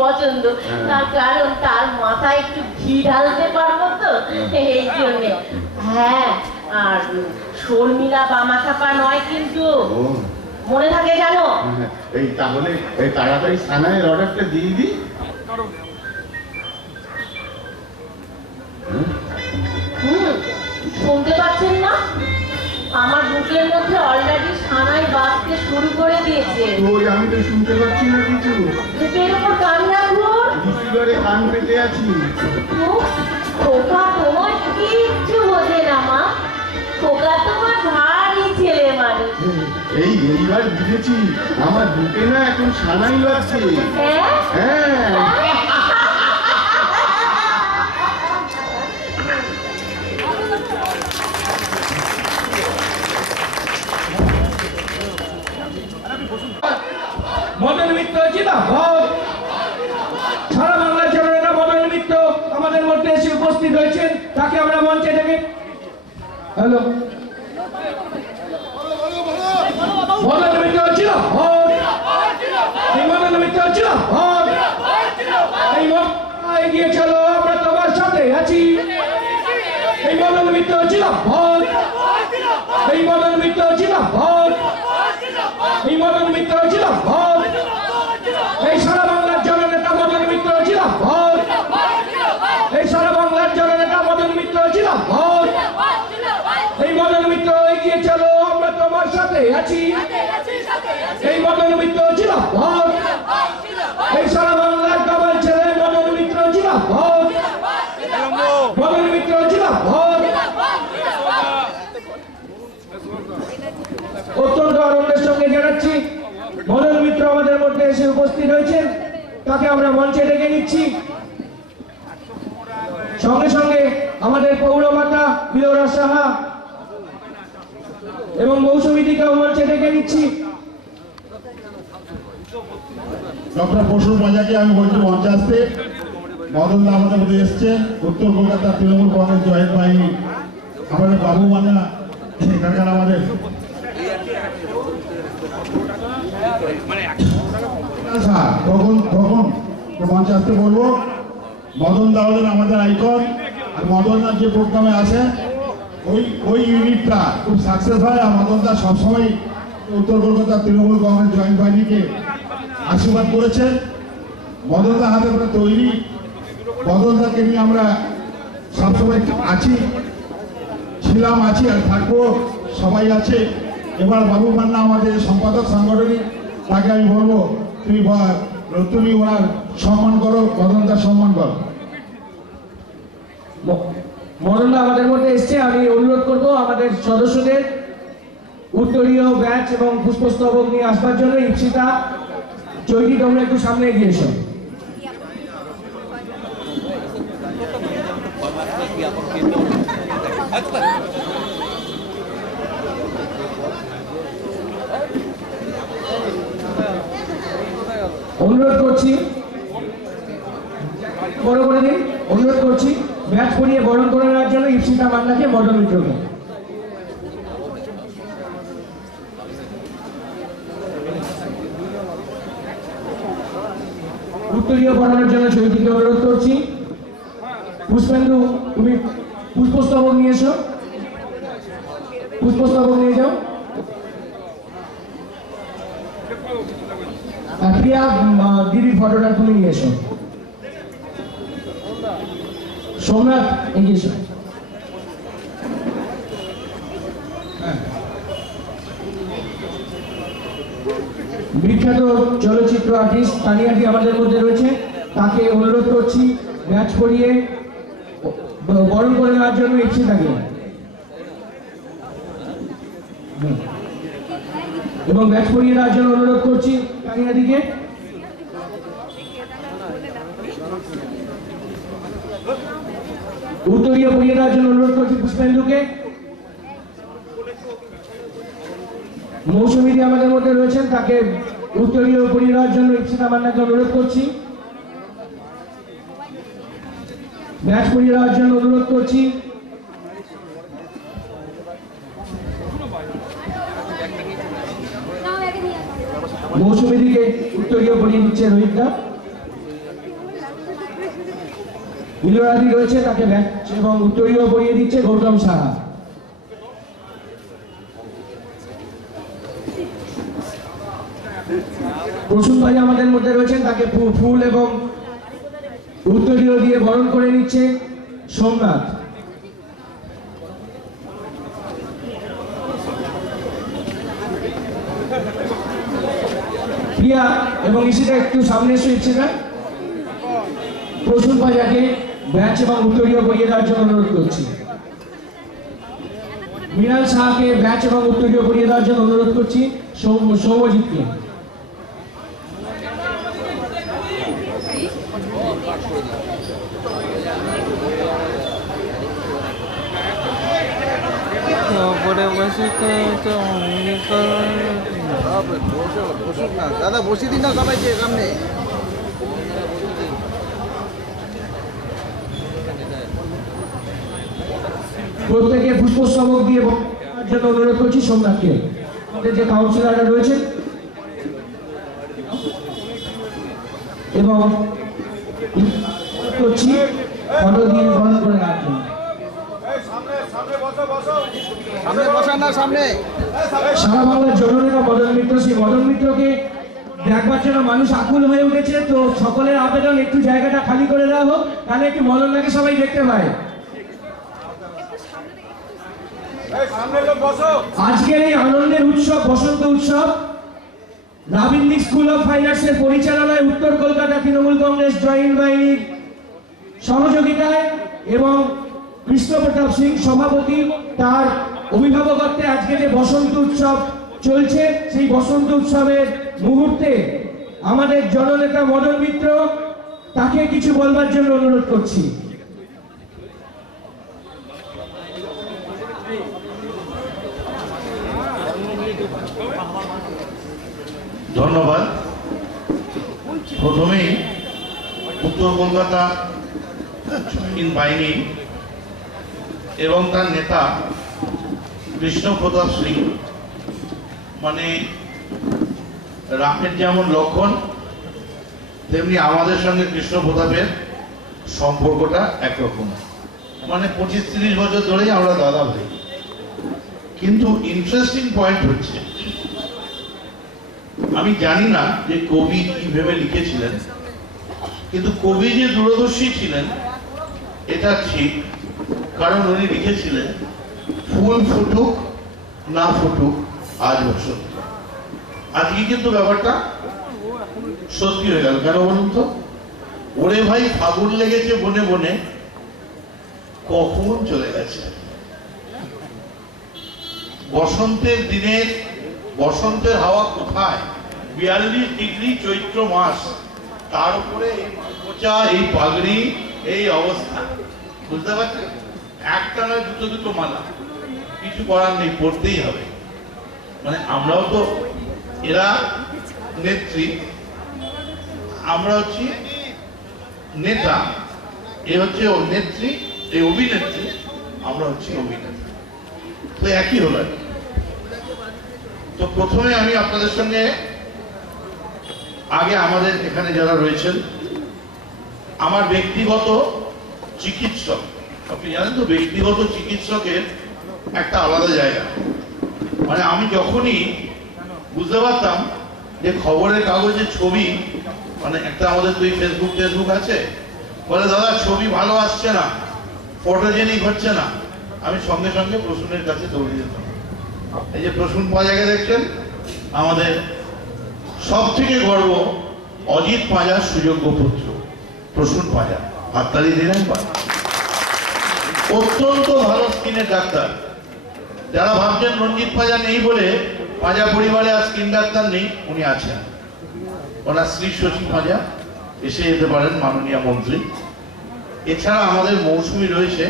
পছন্দ, তার কারণ তার মাথায় একটু ঘি ঢালতে পারবো তো, এই জন্যে। হ্যাঁ, আর শর্মিলা বামাখাপা নয় কিন্তু, মনে থাকে জানো? এই তাহলে এই তাড়াতাড়ি সানাইয়ের অর্ডারটা দিয়ে দিই। শুনতে পাচ্ছেন না? আমার বুকের মধ্যে অলরেডি সানাই বাজতে শুরু করে দিয়েছে। ওই আমি তো শুনতে পাচ্ছি না কিছু। বুকের উপর কান রাখুন। রিসিভারে কান পেতে আছি। খোকা তোমার কিচ্ছু বোঝে না মা, খোকা তোমার ভারী ছেলে মানুষ। এইবার বুঝেছি, আমার বুকে না এখন সানাই লাগছে। হ্যাঁ, মদন মিত্র জিন্দাবাদ। সারা বাংলার জনগণেরা মদন মিত্র আমাদের মধ্যে এসে উপস্থিত হয়েছেন, তাকে আমরা মঞ্চে ডেকে। হ্যালো, মদন মিত্র জিন্দাবাদ। এই মদন মিত্র জিন্দাবাদ। এই এগিয়ে চলো, আমরা তোমার সাথে আছি। এই মদন মিত্র জিন্দাবাদ। এই মদন মিত্র জিন্দাবাদ। এই মদন মিত্র জিন্দাবাদ। এই সারা বাংলার জননেতা মদন মিত্র জিন্দাবাদ। এই সারা বাংলার জননেতা মদন মিত্র জিন্দাবাদ। এই মদন মিত্র এগিয়ে চলো, আমরা তোমার সাথে আছি। এই মদন মিত্র জিন্দাবাদ। এই সারা বাংলার কামাল ছেলে মদন মিত্র জিন্দাবাদ। মদন মিত্র জিন্দাবাদ। অত্যন্ত আনন্দের সঙ্গে জানাচ্ছি মদন মিত্র আমাদের মধ্যে এসে উপস্থিত হয়েছেন, তাকে আমরা মঞ্চে ডেকে নিচ্ছি। সঙ্গে সঙ্গে আমাদের পৌরমাতা বিলোরা সাহা এবং মৌসুমীদিকেও মঞ্চে ডেকে নিচ্ছি। ডক্টর বসুর মজাকে আমি বলছি মঞ্চে আসতে। মদন দা আমাদের মধ্যে এসছেন, উত্তর কলকাতা তৃণমূল কংগ্রেস জয়েন্ট বাহিনী। আমাদের বাবু মান্না এখানকার আমাদের তখন মঞ্চে আসতে বলবো। মদন দা হলেন আমাদের আইকন, আর মদন দার যে প্রোগ্রামে আসে ওই ইউনিটটা খুব সাকসেস হয়। আর মদন দা সবসময় উত্তর কলকাতা তৃণমূল কংগ্রেস জয়েন্ট বাহিনীকে আশীর্বাদ করেছেন। মদন দা হাতে করে তৈরি। মদন দাকে নিয়ে আমরা সবসময় আছি, ছিলাম, আছি আর থাকবো, সবাই আছে। এবার বাবু মান্না আমাদের সম্পাদক সাংগঠনিক, তাকে আমি বলবো তুমি ওনার সম্মান করো, মদন দার সম্মান করো। মদন দা আমাদের মধ্যে এসছে, আমি অনুরোধ করব আমাদের সদস্যদের উত্তরীয় ব্যাচ এবং পুষ্পস্তবক নিয়ে আসবার জন্য। ইপসিতা, চৈতি, তোমরা একটু সামনে এগিয়ে এসো। অনুরোধ করছি, বড় করে দিন, অনুরোধ করছি ব্যাচ পরিয়ে বরণ করে নেওয়ার জন্য ইপসিতা মান্নাকে, মদন মিত্রকে। উত্তরীয় পড়ানোর জন্য চৈতিকে অনুরোধ করছি। পুষ্পেন্দু, তুমি পুষ্পস্তবক নিয়ে এসো, পুষ্পস্তবক নিয়ে যাও। প্রিয়া দিদির ফটোটা তুমি নিয়ে এসো। সোমনাথ এগিয়ে এসো। বিখ্যাত চলচ্চিত্র আর্টিস্ট তানিয়াটি আমাদের মধ্যে রয়েছে, তাকে অনুরোধ করছি ব্যাচ পরিয়ে বরণ করে নেওয়ার জন্য। ইপসিতাকে এবং ব্যাচ পরিয়ে দেওয়ার জন্য অনুরোধ করছি তানিয়াদিকে। উত্তরীয় পরিয়ে দেওয়ার জন্য অনুরোধ করছি পুষ্পেন্দুকে। মৌসুমীদি আমাদের মধ্যে রয়েছেন, তাকে উত্তরীয় পরিয়ে দেওয়ার জন্য ইপসিতা মান্নাকে অনুরোধ করছি। ব্যাচ পরিয়ে দেওয়ার জন্য অনুরোধ করছি মৌসুমীদিকে। উত্তরীয় পরিয়ে দিচ্ছে রোহিতদা। ইলোরাদি রয়েছে, তাকে ব্যাচ এবং উত্তরীয় পরিয়ে দিচ্ছে গৌতম সাহা। প্রসূন ভাই আমাদের মধ্যে রয়েছেন, তাকে ফুল এবং উত্তরীয় দিয়ে বরণ করে নিচ্ছে সোমনাথ। প্রিয়া এবং ঈশিতা একটু সামনে এসে ইচ্ছেটা প্রসূন ভাইয়াকে ব্যাচ এবং উত্তরীয় পরিয়ে দেওয়ার জন্য অনুরোধ করছি। মৃণাল সাহাকে ব্যাচ এবং উত্তরীয় পরিয়ে দেওয়ার জন্য অনুরোধ করছি সৌম্যজিৎকে। দাদা বসিয়ে দিন না সবাইকে সামনে। প্রত্যেকে পুষ্পস্তবক দিয়ে জন্য অনুরোধ করছি সোমনাথকে। আমাদের যে কাউন্সিলররা রয়েছে এবং করছি ফটো দিয়ে বন্ধ করে রাখবেন। সামনে বসান না, সামনে। সারা বাংলার জননেতা মদন মিত্র, সেই মদন মিত্রকে দেখবার জন্য মানুষ আকুল হয়ে উঠেছে। তো সকলের আবেদন একটু জায়গাটা খালি করে দেওয়া হোক, তাহলে একটু মদনদাকে সবাই দেখতে পায়। আজকের এই আনন্দের উৎসব, বসন্ত উৎসব, রাবীন্দ্রিক স্কুল অফ ফাইন আর্টসের পরিচালনায় উত্তর কলকাতা তৃণমূল কংগ্রেস জয়েন্ট বাহিনীর সহযোগিতায় এবং কৃষ্ণ প্রতাপ সিং সভাপতি তার অভিভাবকত্বে আজকে যে বসন্ত উৎসব চলছে, সেই বসন্ত উৎসবের মুহূর্তে আমাদের জননেতা মদন মিত্র, তাকে কিছু বলবার জন্য অনুরোধ করছি। ধন্যবাদ। প্রথমেই উত্তর কলকাতা জয়েন্ট বাহিনী এবং তার নেতা কৃষ্ণ প্রতাপ সিং, মানে রামের যেমন লক্ষণ তেমনি আমাদের সঙ্গে কৃষ্ণ প্রতাপের সম্পর্কটা একরকম, মানে 25-30 বছর ধরেই আমরা দাদা ভাই। কিন্তু ইন্টারেস্টিং পয়েন্ট হচ্ছে, আমি জানি না যে কবি কি ভেবে লিখেছিলেন, কিন্তু কবি যে দূরদর্শী ছিলেন এটা ঠিক। কারণ উনি লিখেছিলেন ফুল ফুটুক না ফুটুক আজ বসন্ত। আজকে কিন্তু ব্যাপারটা সত্যি হয়ে গেল। কেন বলুন তো? ওরে ভাই ফাগুন লেগেছে বনে বনে, কখন চলে গেছে। বসন্তের দিনে বসন্তের হাওয়া কোথায়? 42 ডিগ্রি চৈত্র মাস, তার উপরে এই কোচা, এই পাগড়ি, এই অবস্থা, বুঝতে পারছেন? একটা নয় দুটো মালা, কিছু করার নেই, পড়তেই হবে। মানে আমরাও তো, এরা নেত্রী, আমরা হচ্ছি নেতা, এ হচ্ছে নেত্রী, এই অভিনেত্রী, আমরা হচ্ছি অভিনেতা, তো একই হলো। তো প্রথমে আমি আপনাদের সঙ্গে আগে আমাদের এখানে যারা রয়েছেন, আমার ব্যক্তিগত চিকিৎসক, আপনি জানেন তো ব্যক্তিগত চিকিৎসকের একটা আলাদা জায়গা। মানে আমি যখনই বুঝতে পারতাম যে খবরের কাগজে ছবি, মানে একটা আমাদের তো ফেসবুক আছে, বলে দাদা ছবি ভালো আসছে না, ফটোজেনিক হচ্ছে না, আমি সঙ্গে সঙ্গে প্রসূনের কাছে দৌড়ে যেতাম। এই যে প্রসূন পাঁজাকে দেখছেন, আমাদের সব থেকে গর্ব অজিত পাঁজার সুযোগ্য পুত্র প্রসূন পাঁজা, হাততালি দিলেন। অত্যন্ত ভালো স্কিনের ডাক্তার। যারা ভাবছেন রঞ্জিত পাঁজা নেই বলে পাঁজা পরিবারে আর স্কিন ডাক্তার নেই, উনি আছেন। ওনার শ্রী শশী পাঁজা, এসে যেতে পারেন মাননীয় মন্ত্রী। এছাড়া আমাদের মৌসুমী রয়েছে।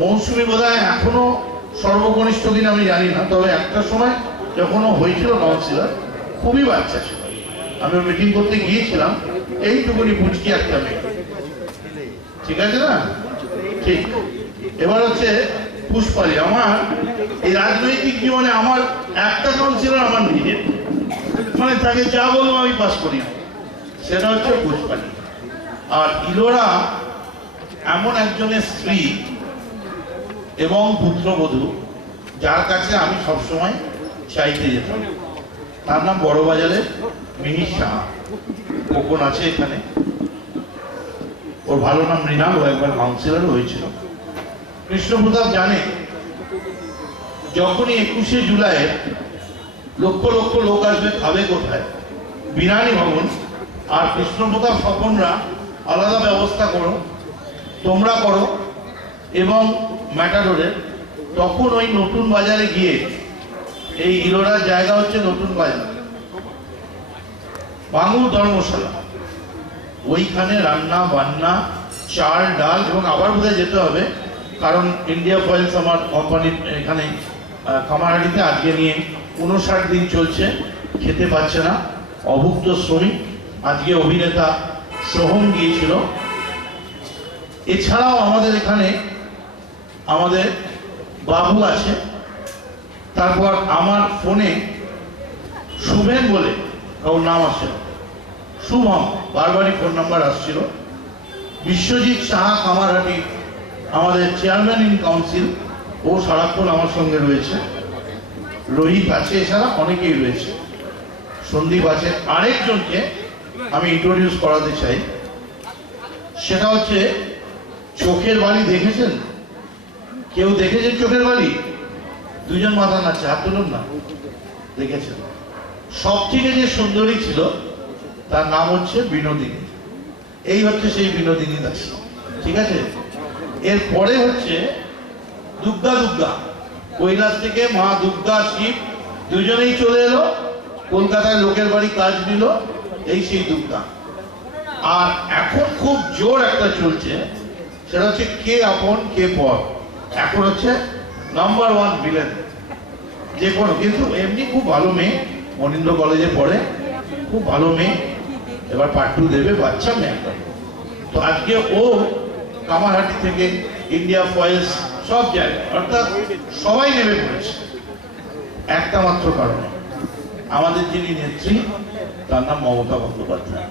মৌসুমী বোধহয় এখনো সর্বকনিষ্ঠ দিন আমি জানি না, তবে একটা সময় যখন হয়েছিল কাউন্সিলর, খুবই বাচ্চা ছিল। আমি মিটিং করতে গিয়েছিলাম, এইটুকুনি পুচকি একটা মেয়ে, ঠিক আছে না? ঠিক। এবার হচ্ছে পুষ্পালি। আমার এই রাজনৈতিক জীবনে আমার একটা কাউন্সিলর আমার নিজের, মানে তাকে যা বলবো আমি পাস করি না, সেটা হচ্ছে পুষ্পালি। আর ইলোরা এমন একজনের স্ত্রী এবং পুত্রবধূ যার কাছে আমি সবসময় চাইতে যেতাম। তার নাম বড়বাজারের মিহির সাহা। খোকন আছে এখানে, ওর ভালো নাম মৃণাল, ও একবার কাউন্সিলরও হয়েছিল। কৃষ্ণপ্রতাপ জানে যখনই 21শে জুলাই লক্ষ লক্ষ লোক আসবে, খাবে কোথায়? বিরানি ভবন। আর কৃষ্ণপ্রতাপ স্বপনরা আলাদা ব্যবস্থা করো, তোমরা করো, এবং ম্যাটাডোরের। তখন ওই নতুন বাজারে গিয়ে, এই ইলোরার জায়গা হচ্ছে নতুন বাজার, বাঙুর ধর্মশালা, ওইখানে রান্না বান্না, চাল ডাল, এবং আবার বোধহয় যেতে হবে কারণ ইন্ডিয়া ফয়েলস আমার কোম্পানির এখানে কামারহাটিতে আজকে নিয়ে 59 দিন চলছে, খেতে পাচ্ছে না, অভুক্ত শ্রমিক। আজকে অভিনেতা সোহম গিয়েছিল। এছাড়াও আমাদের এখানে আমাদের বাবু আছে। তারপর আমার ফোনে শুভেন বলে কারোর নাম আসে, শুভম বারবারই ফোন নাম্বার আসছিল। বিশ্বজিৎ সাহা কামারহাটি আমাদের চেয়ারম্যান ইন কাউন্সিল, ও সারাক্ষণ আমার সঙ্গে রয়েছে। রোহিত আছে, এছাড়া অনেকেই রয়েছে। সন্দীপ আছে। আরেকজনকে আমি ইন্ট্রোডিউস করাতে চাই, সেটা হচ্ছে চোখের বালি। দেখেছেন? কেউ দেখেছেন চোখের বালি? দুজন মাথা নাচছে, হাত তুলুন না। দেখেছেন? সব থেকে যে সুন্দরী ছিল তার নাম হচ্ছে বিনোদিনী। এই হচ্ছে সেই বিনোদিনী দাস, ঠিক আছে? এরপরে হচ্ছে দুর্গা। দুর্গা কৈলাস থেকে মা দুর্গা শিব দুজনেই চলে এলো, কলকাতায় লোকের বাড়ি কাজ নিল, এই সেই দুর্গা। আর এখন খুব জোর একটা চলছে, সেটা হচ্ছে কে আপন কে পর। এখন হচ্ছে নাম্বার 1 ভিলেন যে কোনো, কিন্তু এমনি খুব ভালো মেয়ে, মনীন্দ্র কলেজে পড়ে, খুব ভালো মেয়ে। এবার পার্ট 2 দেবে, বাচ্চা মেয়ে একটা। তো আজকে ও কামারহাটি থেকে ইন্ডিয়া ফয়েলস সব জায়গায়, অর্থাৎ সবাই নেমে পড়েছে একটা মাত্র কারণে, আমাদের যিনি নেত্রী তার নাম মমতা বন্দ্যোপাধ্যায়।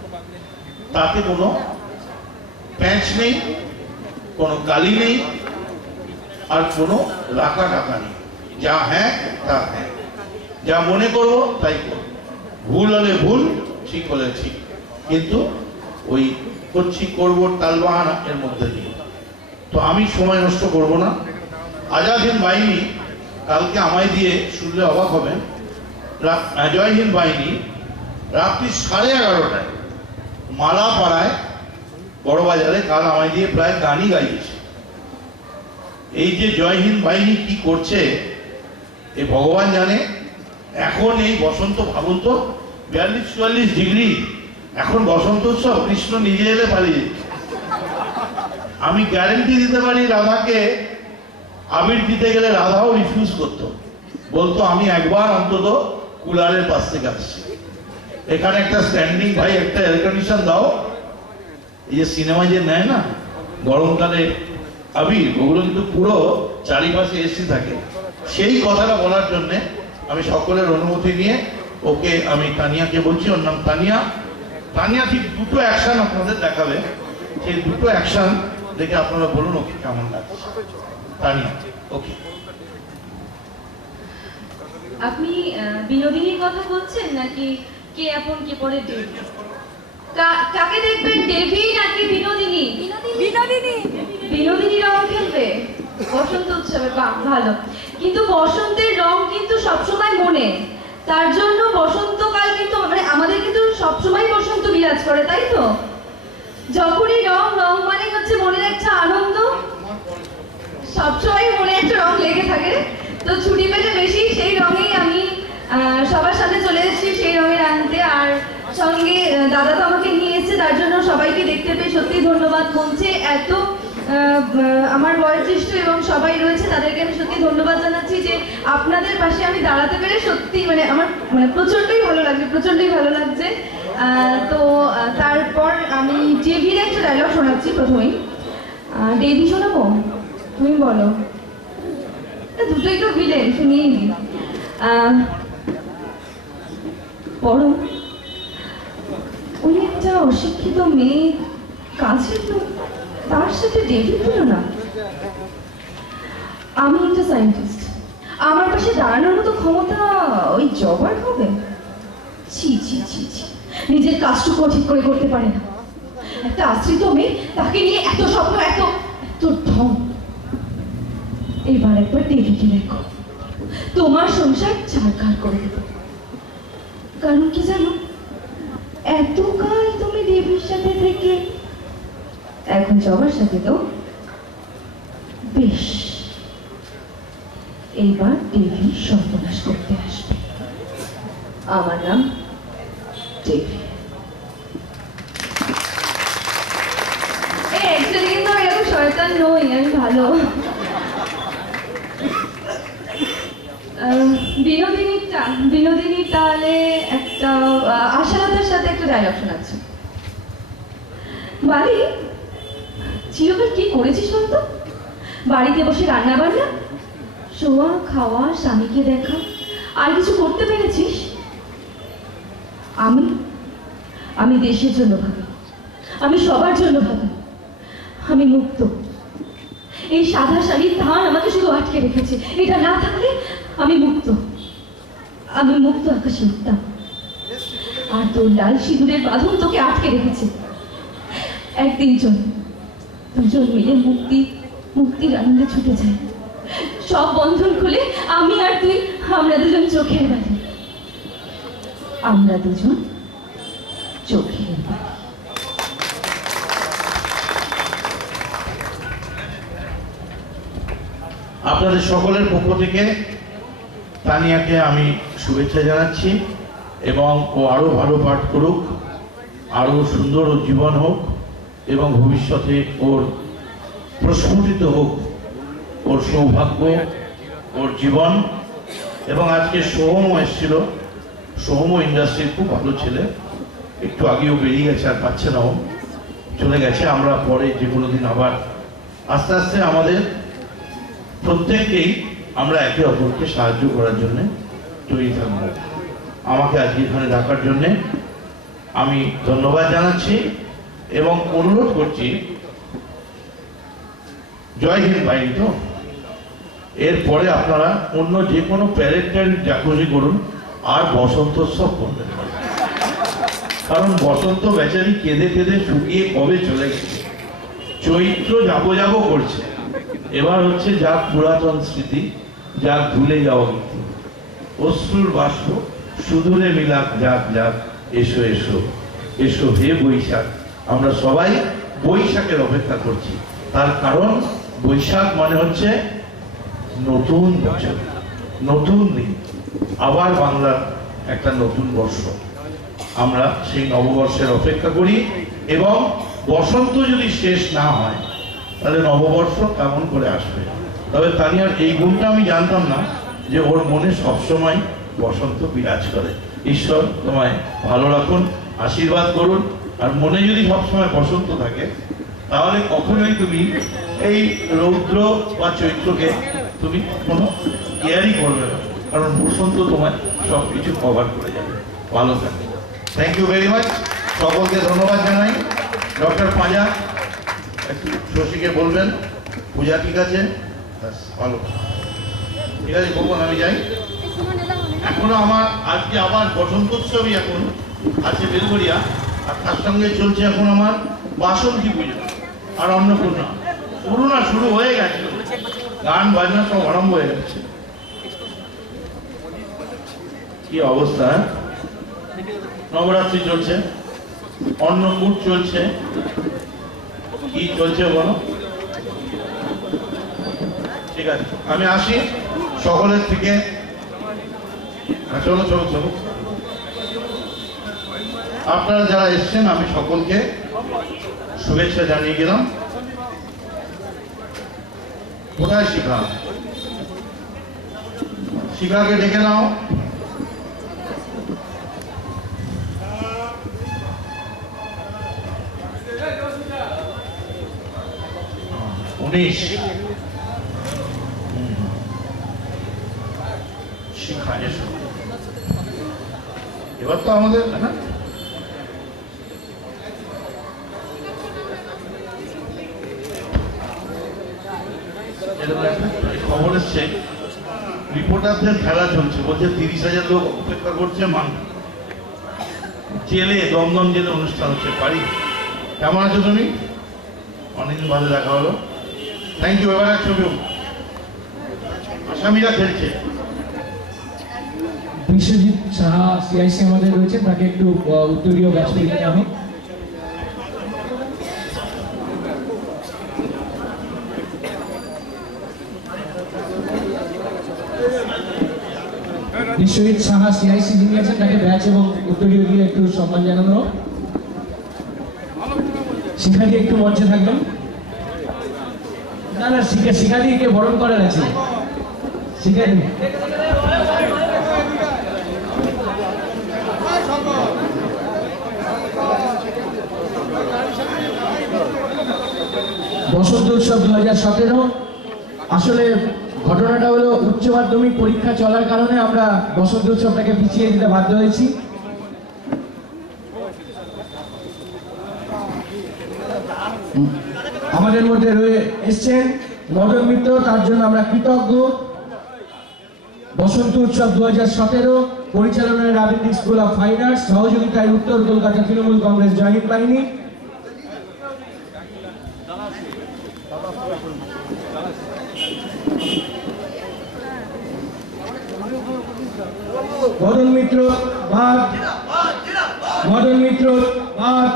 তাতে কোনো প্যাঁচ নেই, কোনো গালি নেই, আর কোনো রাখা টাকা নেই। যা হ্যাঁ তা হ্যাঁ, যা মনে করবো তাই করবো, ভুল হলে ভুল, ঠিক হলে ঠিক, কিন্তু ওই করছি করবো টালবাহানা এর মধ্যে দিয়ে। তো আমি সময় নষ্ট করব না। আজাদ হিন্দ বাহিনী কালকে আমায় দিয়ে, শুনলে অবাক হবেন, জয় হিন্দ বাহিনী রাত্রি 11:30টায় মালাপাড়ায় বড়বাজারে কাল আমায় দিয়ে প্রায় গানই গাইছে। এই যে জয় হিন্দ বাহিনী কি করছে এ ভগবান জানে। এখন এই বসন্ত, ভাবুন তো, 42-44 ডিগ্রি, এখন বসন্ত উৎসব, কৃষ্ণ নিজে এলে পালিয়ে। আমি গ্যারেন্টি দিতে পারি রাধাকে আবির দিতে গেলে রাধাও রিফিউজ করতো, বলতো আমি একবার অন্তত কুলারের পাশ থেকে আসছি, এখানে একটা স্ট্যান্ডিং, ভাই একটা এয়ার কন্ডিশন দাও। এই যে সিনেমায় যে নেয় না গরমকালে আবির, ওগুলো কিন্তু পুরো চারিপাশে এসি থাকে। সেই কথাটা বলার জন্য আমি সকলের অনুমতি নিয়ে ওকে, আমি তানিয়াকে বলছি, ওর নাম তানিয়া। তানিয়া ঠিক দুটো অ্যাকশন আপনাদের দেখাবে, সেই দুটো অ্যাকশন দেখে আপনারা বলুন ওকে কেমন লাগছে। তানিয়া, ওকে। আপনি বিনোদিনীর কথা বলছেন নাকি কে আপন কে পরে দেবী? কাকে দেখবেন, দেবী নাকি বিনোদিনী? বিনোদিনী। বিনোদিনী রং খেলবে বসন্ত উৎসবে, বাহ ভালো। কিন্তু বসন্তের রং কিন্তু সবসময় মনে, তার জন্য বসন্তকাল কিন্তু মানে আমাদের কিন্তু সবসময় বসন্ত বিরাজ করে, তাই তো? যখনই রং, রং মানে হচ্ছে মনের একটা আনন্দ, সবসময় মনে একটা রং লেগে থাকে। তো ছুটি পেলে বেশি সেই রঙেই আমি সবার সাথে চলে এসেছি সেই রঙের আনতে। আর সঙ্গে দাদা তো আমাকে নিয়ে এসেছে, তার জন্য সবাইকে দেখতে পেয়ে সত্যি ধন্যবাদ। মঞ্চে এত আমার বয়োজ্যেষ্ঠ এবং সবাই রয়েছে, তাদেরকে আমি সত্যি ধন্যবাদ জানাচ্ছি যে আপনাদের পাশে আমি দাঁড়াতে পেরে সত্যি মানে আমার মানে প্রচণ্ডই ভালো লাগছে, প্রচণ্ডই ভালো লাগছে। তো তারপর আমি দেবীর একটা ডায়লগ শোনাচ্ছি প্রথমেই। দেবী শোনাবো? তুমি বলো। দুটোই তো ভিলেন, শুনিয়েই দিই। পড়ো। উনি একটা অশিক্ষিত মেয়ে, কাছের লোক, তার সাথে ডেভিড তুলনা? আমি একটা সায়েন্টিস্ট, আমার পাশে দাঁড়ানোর মতো ক্ষমতা ওই জবার হবে? ছি ছি ছি ছি, নিজের কাজটুকু ঠিক করে করতে পারে না। একটা আশ্রিত মেয়ে, তাকে নিয়ে এত স্বপ্ন, এত এত ঢং। এবার একবার ডেভিডকে দেখো, তোমার সংসার ছাড়খাড় করে দেবে। কারণ কি জানো, এতকাল তুমি দেবীর সাথে থেকে এখন জবার সাথে তো বেশ, এইবার দেবী সর্বনাশ করতে আসবে। আমার নাম দেবী। অ্যাকচুয়ালি কিন্তু আমি এরকম শয়তান নই, আমি ভালো। বিনোদিনী তাহলে একটা আশালতার সাথে একটা ডায়লগ শোনাচ্ছি। বাড়ি চিরকাল কি করেছিস বলতো? বাড়িতে বসে রান্না বান্না, শোয়া খাওয়া, স্বামীকে দেখা, আর কিছু করতে পেরেছিস? আমি দেশের জন্য ভাবি, আমি সবার জন্য ভাবি। আমি মুক্ত। এই সাদা শাড়ির ধান আমাকে শুধু আটকে রেখেছে, এটা না থাকলে আমি মুক্ত। আমি মুক্ত আকাশে উঠতাম, আর তোর লাল সিঁদুরের বাঁধন তোকে আটকে রেখেছে। একদিন দুজন মিলে মুক্তির আনন্দে ছুটে যাই। সব বন্ধন খুলে আমি আর তুই, আমরা দুজন চোখের বালি। আমরা দুজন চোখের বালি। আপনাদের সকলের পক্ষ থেকে তানিয়াকে আমি শুভেচ্ছা জানাচ্ছি এবং ও আরো ভালো পাঠ করুক, আরো সুন্দর ওর জীবন হোক এবং ভবিষ্যতে ওর প্রস্ফুটিত হোক ওর সৌভাগ্য, ওর জীবন। এবং আজকে সোহমও এসেছিল। সোহমও ইন্ডাস্ট্রির খুব ভালো ছেলে, একটু আগেও বেরিয়ে গেছে, আর পাচ্ছে না, ও চলে গেছে। আমরা পরে যে কোনো দিন আবার আস্তে আস্তে আমাদের প্রত্যেককেই আমরা একে অপরকে সাহায্য করার জন্য তৈরি থাকবো। আমাকে আজকে এখানে ডাকার জন্যে আমি ধন্যবাদ জানাচ্ছি এবং অনুরোধ করছি, জয় হিন্দ বাহিনী তো, এরপরে আপনারা অন্য যে কোনো প্যারেড যা খুশি করুন, আর বসন্ত উৎসব করবেন না। কারণ বসন্ত বেচারি কেঁদে কেঁদে শুকিয়ে কবে চলে গেছে, চৈত্র যাবো করছে। এবার হচ্ছে যা পুরাতন স্মৃতি, যা ভুলে যাওয়া গীতি, অশ্রুর বাষ্প সুদূরে মিলাক যাক যাক, এসো এসো এসো হে বৈশাখ। আমরা সবাই বৈশাখের অপেক্ষা করছি, তার কারণ বৈশাখ মানে হচ্ছে নতুন বছর, নতুন দিন, আবার বাংলার একটা নতুন বর্ষ। আমরা সেই নববর্ষের অপেক্ষা করি এবং বসন্ত যদি শেষ না হয় তাহলে নববর্ষ কেমন করে আসবে। তবে তানিয়ার এই গুণটা আমি জানতাম না যে ওর মনে সবসময় বসন্ত বিরাজ করে। ঈশ্বর তোমায় ভালো রাখুন, আশীর্বাদ করুন। আর মনে যদি সবসময় বসন্ত থাকে তাহলে কখনোই তুমি এই রৌদ্র বা চৈত্রকে তুমি কোনো কেয়ারই করবে না, কারণ বসন্ত তোমায় সব কিছু কভার করে যাবে। ভালো থাকে। Thank you very much. সকলকে ধন্যবাদ জানাই। ডক্টর পাঁজা একটু শশীকে বলবেন পূজা ঠিক আছে? ভালো, ঠিক আছে বলবেন, আমি যাই। এখনো আমার আজকে আবার বসন্ত উৎসবই এখন আছে বেলগড়িয়া, আর তার সঙ্গে চলছে এখন আমার বাসন্তী পুজো আর অন্নপূর্ণা। শুরু হয়ে গেছে, গান বাজনা সব আরম্ভ হয়ে গেছে। কি অবস্থা! নবরাত্রি চলছে, অন্নকূট চলছে, কি চলছে বলো? ঠিক আছে, আমি আসি সকলের থেকে। চলো চলো চলো, আপনারা যারা এসছেন আমি সকলকে শুভেচ্ছা জানিয়ে গেলাম। কোথায় শিখা? শিখাকে ডেকে নাও। শিখা এসো। এবার তো আমাদের এরকম একটা খবর এসছে, রিপোর্টারদের খেলা চলছে, বলছে 30,000 লোক অপেক্ষা করছে জেলে, দমদম জেলে অনুষ্ঠান হচ্ছে। পারি, কেমন আছো তুমি? অনেকদিন বাদে দেখা হলো, থ্যাংক ইউ। এবার এক ছবি, আসামিরা খেলছে। বিশ্বজিৎ সাহা সিআইসি আমাদের রয়েছে, তাকে একটু উত্তরীয় ব্যাচ করে দিতে হবে। বিশ্বজিৎ সাহা সিআইসি যিনি আছেন তাকে ব্যাচ এবং উত্তরীয় দিয়ে একটু সম্মান জানানো হোক। শিখাদি একটু মঞ্চে থাকবেন। না না, শিখাদিকে বরণ করার আছে। শিখাদি বসন্ত উৎসব 2017। আসলে ঘটনাটা হলো উচ্চ মাধ্যমিক পরীক্ষা চলার কারণে আমরা বসন্ত উৎসবটাকে পিছিয়ে দিতে বাধ্য হয়েছি। আমাদের মধ্যে রয়ে এসছেন মদন মিত্র, তার জন্য আমরা কৃতজ্ঞ। বসন্ত উৎসব 2017 পরিচালনায় রাবীন্দ্রিক স্কুল অফ ফাইন আর্টস, সহযোগিতায় উত্তর কলকাতা তৃণমূল কংগ্রেস জয়েন্ট বাহিনী। মদন মিত্র বাদ, মদন মিত্র বাদ,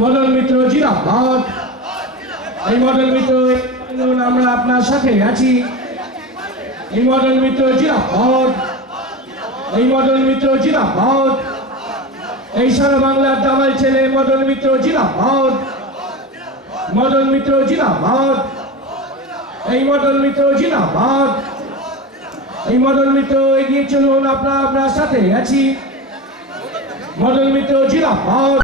মদন মিত্র জিন্দাবাদ। এই মদন মিত্র, আমরা আপনার সাথে আছি। এই মদন মিত্র জিন্দাবাদ, এই মদন মিত্র জিন্দাবাদ। এই সারা বাংলার দামাল ছেলে মদন মিত্র জিন্দাবাদ, মদন মিত্র জিন্দাবাদ। এই মদন মিত্র জিন্দাবাদ, এই মদন মিত্র এগিয়ে চলুন, আপনার সাথে আছি। মদন মিত্র জিন্দাবাদ।